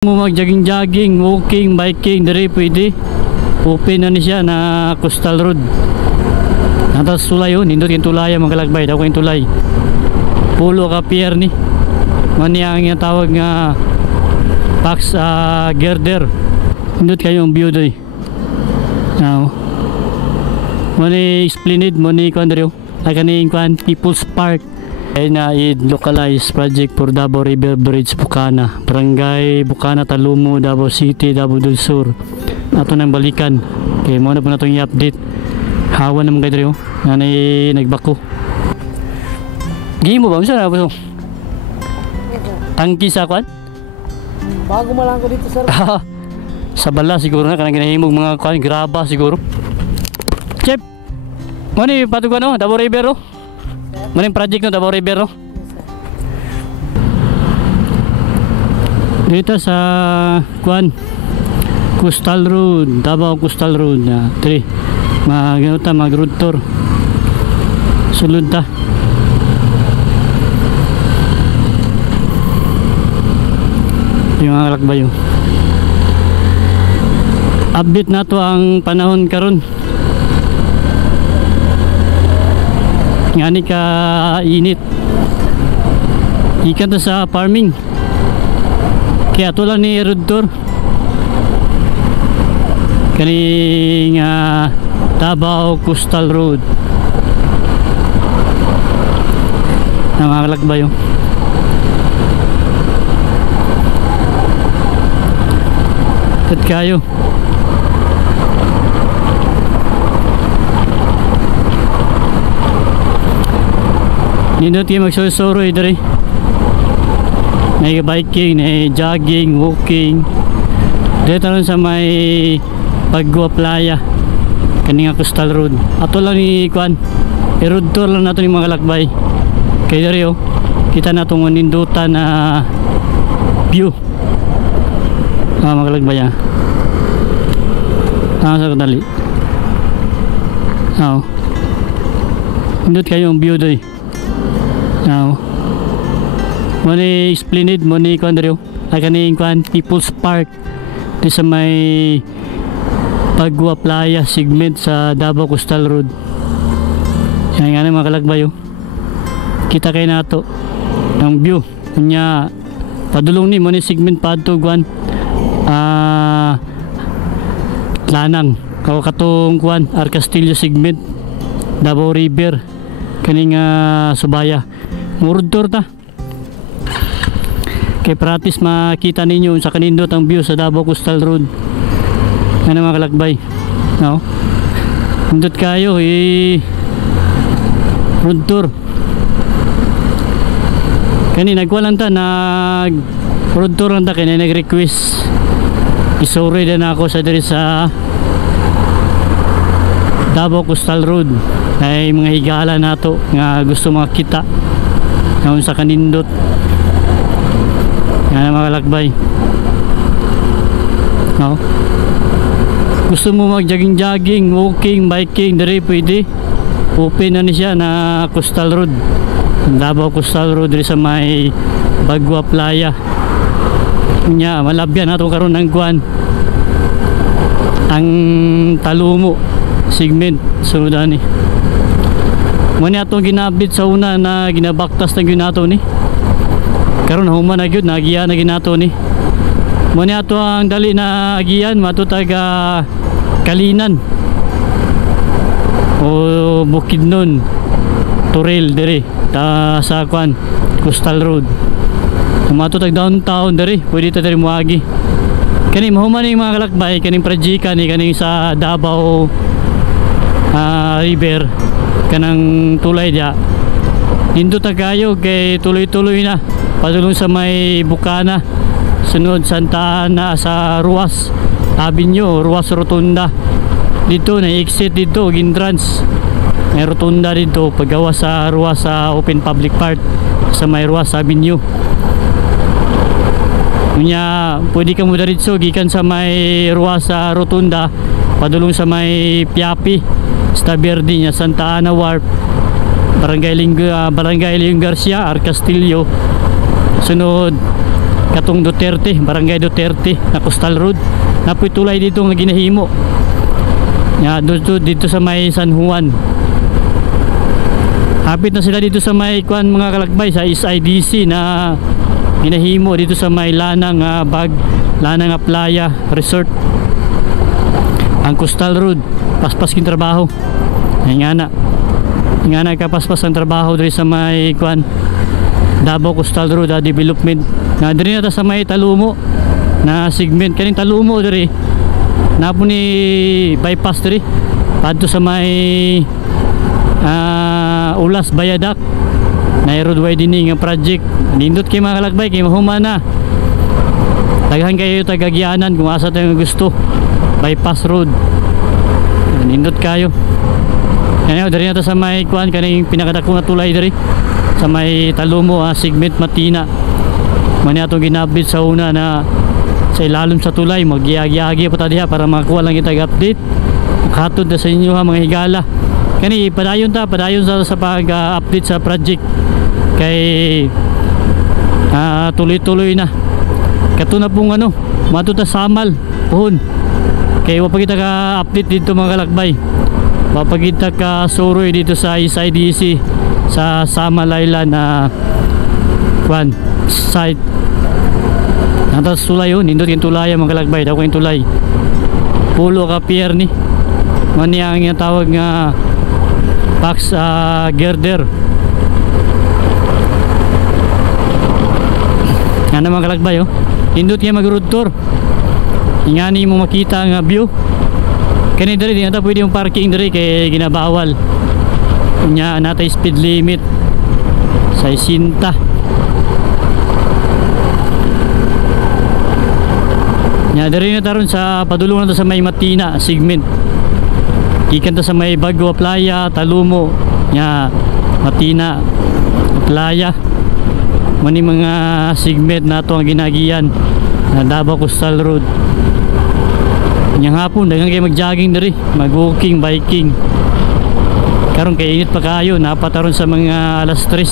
Mo mag-jogging, walking, biking, dire pwede. Open na ni siya na coastal road. Natas tulay yun, nindot yung tulay mga kalagbay, daw ko yung tulay. Pulo ka pier ni. Mani ang tawag nga Pax Girder. Nindot kayo yung view doy. Now, mani Esplanade, mani Kondrio. Kaning kwan People's Park. Ay na localized project for Davao River Bridge, Bukana, Barangay Bukana, Talumo, Davao City, Davao del Sur. Ato nang balikan. Okay, mo na po na itong i-update. Hawa naman kayo rin, na nagbako. Gihimo ba? Masa na po? Tangki sa kwan? Bago mo lang ko dito, sir. Sa bala siguro na, kanang ginahimog mga kwan, graba siguro. Chef! Ano yung patugan o? Davao River o? Maning project no Davao River no? Dito sa kuan Coastal Road, Davao Coastal Road na 3 maganuta mag-road tour. Sulod ta. Yung mga lakbayo. Update na to ang panahon karon. Ngani ka init ikan sa farming kaya ito lang ni road tour kaning Davao Coastal Road na mga kalakbayo. At kayo nindot kayo magsusuro dito may biking, may jogging, walking dito lang sa may Pagua Playa kaninga Coastal Road. Ato lang ni Kwan i-road tour lang nato ni mga kalakbay kaya dito kita na itong nindutan na view mga kalakbay sa kadali nindot kayo ang view doy. Now, mani Esplanade, mani Kondrio, kaning kwan People's Park di sa may Pagua Playa segment sa Davao Coastal Road. Yan nga mga kalakbayo. Kita kayo nato ang view nya padulong ni mani segment padto kwan Lanang katong kwan Arcastillo segment Davao River kaning Subaya. Murod tour ta kay pratis makita ninyo sa kanindot ang view sa Davao Coastal Road. Ano mga kalakbay no? Nindot kayo road tour kani nagwalan ta nag road tour lang ta kani nag-request isuri din ako sa diri sa Davao Coastal Road ay mga higala nato nga gusto makita ngayon sa kanindot yan mga kalakbay no? Gusto mo mag-jogging, walking, biking, dire pwede. Open na ni siya na Coastal Road, Davao Coastal Road dire sa may Pagua Playa nya malabyan nato karon ang kuan ang Talumo segment sunod ni mani atong ginabit sa una na ginabaktas na ginato ni karon human na gyud nagiya na ginato ni mani ato ang dali na agiyan matutaga Kalinan o Bukidnon Turel dire ta sa kwan Coastal Road matutag downtown dire pwede ta dire moagi kani mahuman ni mga kalakbay kaning projika ni kaning sa Davao River kanang tulay dia nindot kayo kay tuloy-tuloy na padulong sa may Bukana sunod Santa Ana sa Ruas Avenue, Ruas Rotunda dito na exit dito Gintrans may rotunda dito paggawa sa Ruas sa open public park sa may Ruas Avenue nya pwede ka mo daritso gikan sa may Ruas sa Rotunda padulong sa may Piapi Staverde nya Santa Ana Wharf Barangay Leon Garcia, Arcastillo sunod katong Duterte, Barangay Duterte na Coastal Road. Napoy tulay dito nga ginahimo. Dito sa may San Juan. Hapit na sila dito sa may kuan mga kalakbay sa SIDC na ginahimo dito sa may Lanang Lanang Playa Resort. Ang Coastal Road, paspas king trabaho. Ay nga na kapaspas ang trabaho diri sa may kuan Davao Coastal Road development. Na diri na ta sa may Talumo na segment kaning Talumo diri. Napo ni bypass diri padto sa may Ulas Bayadak na road widening nga project. Nindot kay mga kalakbay kay mahuman na. Daghan kayo tagagianan kung asa tayo gusto. Bypass road. Nindot kayo. Kaya diri na ta sa may kuan kaning pinakadako nga tulay diri sa may Talumo segment Matina. Mani atong ginabit sa una na sa ilalim sa tulay magyagi-agi pa ta diha para makakuha lang kita update. Makatod na sa inyo ha mga higala. Kani padayon sa pag-update sa project kay tuloy-tuloy na. Kato na pong mato ta Samal puhon. Kay wa pa kita ka update dito mga kalakbay. Wa pa kita ka suroy dito sa SIDC sa Samal Island na kuan site. Natas tulay yun, nindot yung tulay mga kalakbay, daw ko yung tulay. Pulo ka pier ni. Mani ang tawag nga Pax girder. Nga mga kalakbay nindot nga mag-road tour. Ingani mo makita nga view. Kani diri di nata pwede yung parking diri kay ginabawal. Nya natay speed limit sa 60. Nya diri na taron sa padulong na sa may Matina segment. Ikan ta sa may Bagua Playa, Talumo, nya Matina Playa. Mani mga segment nato ang ginagiyan na Davao Coastal Road. Nya hapon daghang kay mag-jogging diri, mag-walking, biking. Karon kay init pa kayo, napataron sa mga alas 3.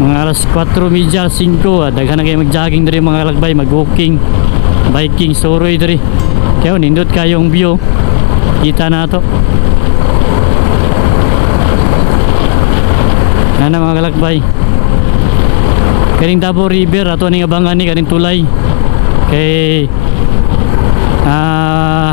Mga alas 4:30, 5, daghan na kayo mag-jogging diri mga kalakbay, mag-walking, biking, suroy diri. Kaya nindot kayong view. Kita na to. Ano mga kalakbay. Kaning Davao River ato ning abangan ni kaning tulay. Kay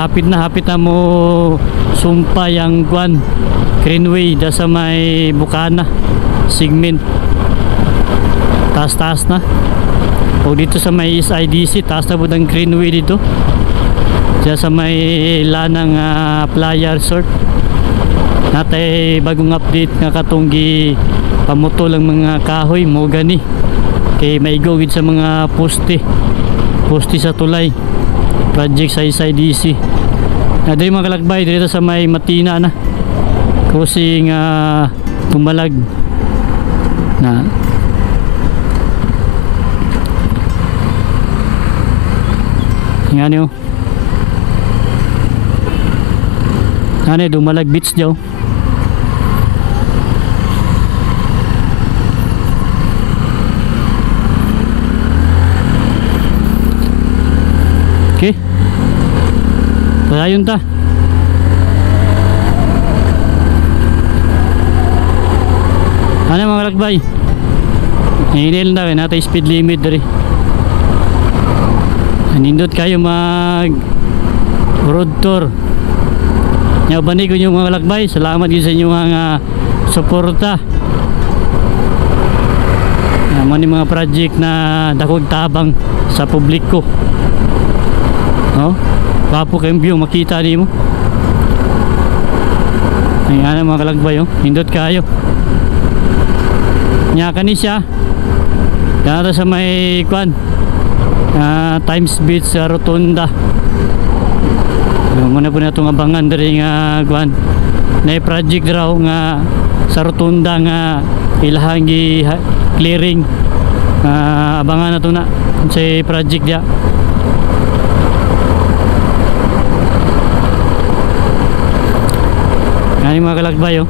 hapit na mo sumpay ang kuan Greenway da sa may Bukana segment. Taas na. O dito sa may SIDC taas na po ang Greenway dito. Diyan sa may Lanang Playa Resort. Natay bagong update nga katunggi pamuto lang mga kahoy mo gani. Kay maigawid sa mga poste sa tulay. Project sa SIDC. Diri mga kalakbay dito sa may Matina na. Crossing Tumalag na. Yan yun. Ano Dumalag Beach daw. Okay. Padayon ta. Ano mga kalakbay? Hinil na natin speed limit dari. Nindot kayo mag road tour. Nyabani ko yung mga kalakbay. Salamat din sa inyong mga suporta. Naman yung mga project na dakog tabang sa publiko. Wapo kayong view makita di mo. Ayan mga kalakbay nindot kayo. Nyaka ni siya. Dito sa may kwan Times Beach Rotunda. Muna po na itong abangan dari nga kwan na project raw nga sa Rotunda nga ilahang clearing. Abangan na ito na sa project dia. Yan mga kalakbay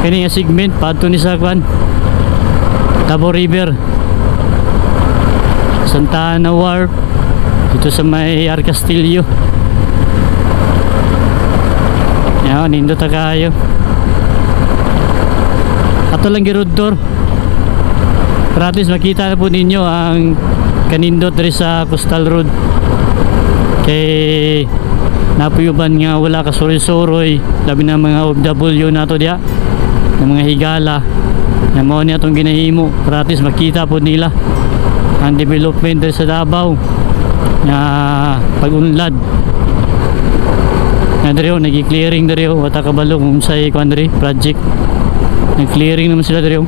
kini nga segment padto ni sa kwan Davao River, Santa Ana Wharf, dito sa may Arcastillo. Yan, nindot na kayo. Ato lang girudtor. Para at least makita na po ninyo ang kanindot rin sa Coastal Road. Kay napuyuban nga wala ka suroy-suroy, labi ng mga OFW na to diya, ng mga higala na mo niya itong ginahimo para at least makita po nila ang development rin sa Davao na pag-unlad na dariyo, nag-clearing dariyo wata kabalo kung sa ikandari project, nag-clearing naman sila dariyo,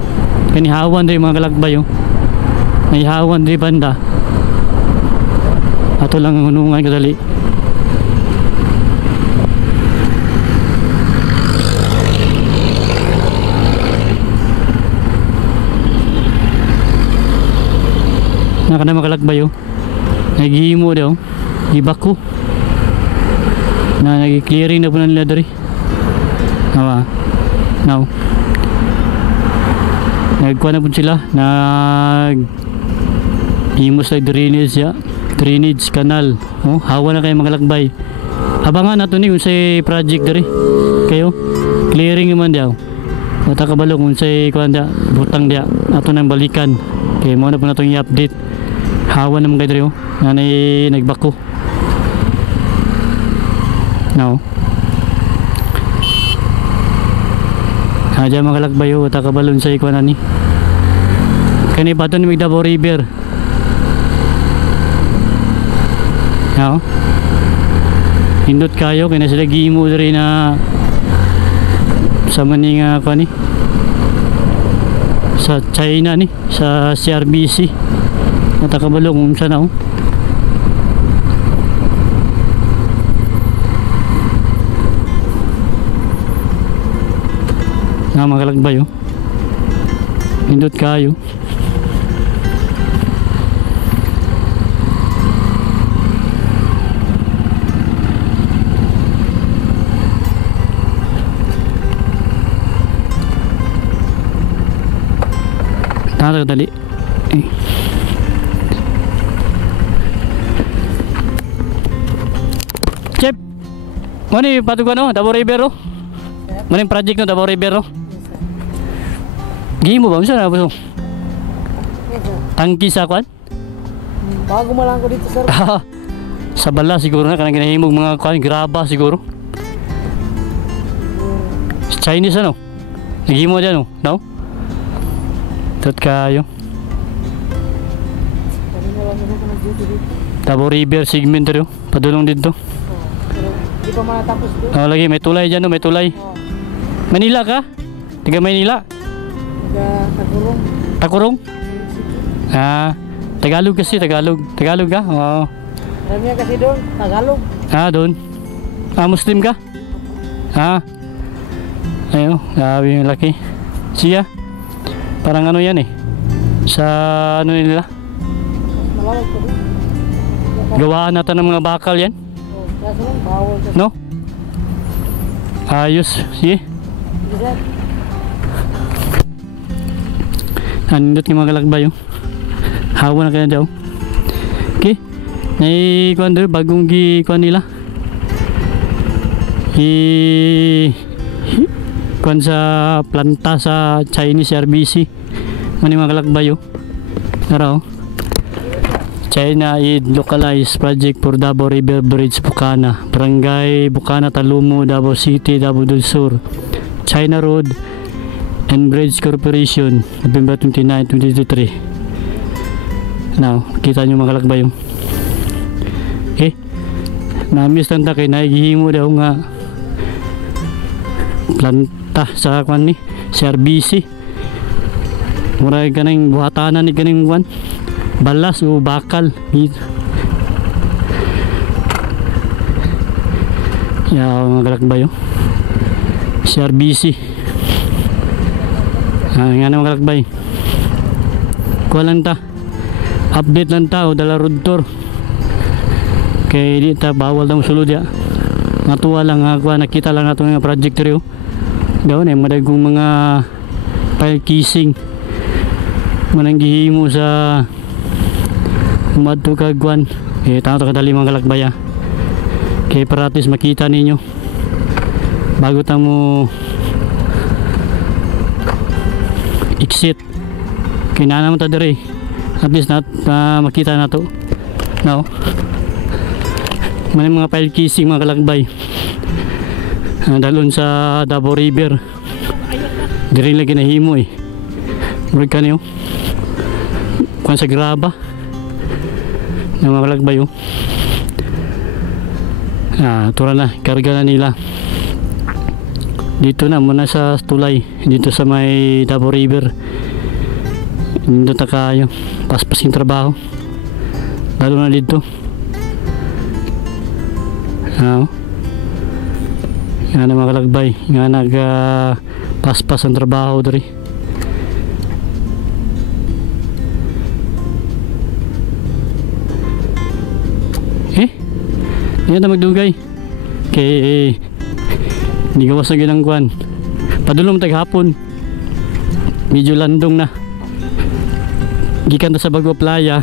kanihawan dariyo mga kalakbay, nahihawan dariyo banda. Ato lang ang hunungan kadali. Naka na makalakbay, naghihimo daw ibako na nag-clearing na po na nila dari. Nawa now nagkuha na po sila, himos na drainage ya, drainage canal. Hawa na kayo makalakbay, abangan nato ni kung sa project dari kayo clearing naman daw wata kabalo kung sa kuanda butang dia ato nang balikan. Okay, mo na po natong i-update. Hawa naman kayo dari na nagbako now. Aja makalakbay wata kabalon sa ikuan ni kani bato ni Davao River. Now hindot kayo kaya sila gimo diri na sa maning ni sa China ni sa CRBC wata kabalo kung saan na makalakbay hindot kayo. Dali Chep, mana patukan Davao River mana project no Davao River gimo ba unsa na ba tangki sa kwan Bago mo lang ko dito, sir. Sa bala siguro na kanang ginahimog mga kwan graba siguro. Chinese ano? Naghimo dyan no? Tot kayo. Davao River segment rin padulong dito. Di pa matapos doon. Lagi may tulay dyan may tulay. Manila ka? Tiga Manila? Tiga Takurong. Takurong? Tagalog kasi, Tagalog. Tagalog ka? Oo. Alam kasi doon, Tagalog. Doon. Muslim ka? Ayun, grabe yung laki. Siya? Parang ano yan sa ano nila? Malawag pa doon. Gawaan natin ng mga bakal yan? Kaso lang, bawal kasi. No? Ayos, sige. Nandot yung mga kalakbay hawa na kaya daw. Okay. Kuan doon, bagong kuan nila. Kuan sa planta sa Chinese RBC. Mani mga kalakbay Tara China localized project for Davao River Bridge Bukana, Barangay Bukana, Talumo, Davao City, Davao del Sur, China Road and Bridge Corporation, November 29, 2023. Now, kita nyo mga kalakbay okay. Namis tanda kay naghihimo daw nga planta sa kwan ni RBC. Murag kanang buhatanan ni kaning kwan balas o bakal mga kalakbay CRBC nga naman kalakbay kuha lang ta update lang ta dala road tour kay di ta bawal daw sulod matuwa lang nakita lang nato nga project rin daw madagong mga file kissing mananggihimo sa umadto kagwan tanto kadali mga kalakbay kaya para at least makita ninyo bago mo exit kaya naman ta dire at least makita na to no? May mga pile kissing mga kalakbay dalon sa Davao River dire lagi nahimo murag ka niyo kung sa graba na mga kalakbay tura na karga na nila dito na muna sa tulay dito sa may Davao River dito na kayo paspas yung trabaho lalo na dito yan na mga kalakbay nga paspas ang trabaho dari yan na magdugay kay hindi gawas na ginangkuhan padulong taghapon medyo landong na gikan ta sa Bago Playa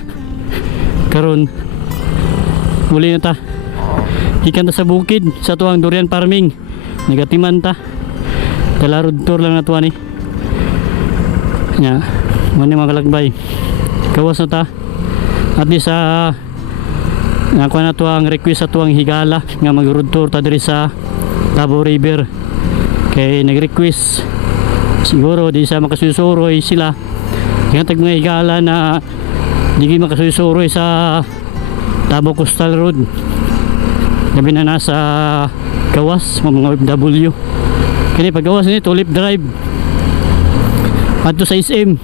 karon muli na ta gikan ta sa bukid sa tuwang durian farming negatiman ta kalarod tour lang na tuwan nya muna mga kalakbay gawas na ta at least nakuha na tuwang request sa tuwang higala nga mag-road tour ta diri sa Davao River kay nag-request siguro di sa makasusuroy sila kaya tag mga higala na di makasusuroy sa Davao Coastal Road gabi na nasa gawas mga OFW kaya paggawas nito Tulip Drive adto sa SM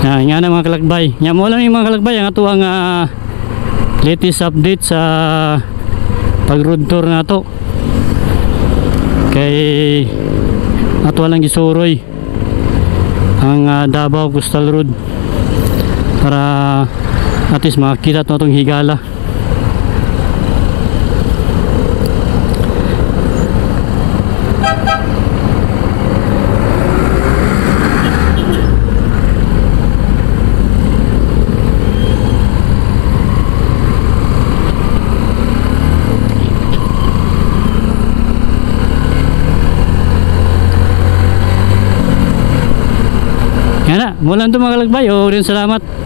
nga na mga kalakbay nga mo lang yung mga kalakbay ang atuang latest update sa pag road tour na to kay ato lang gisuroy ang Davao Coastal Road para at least makakita ito itong higala Yan na, mula ito mga kalakbay. Rin salamat.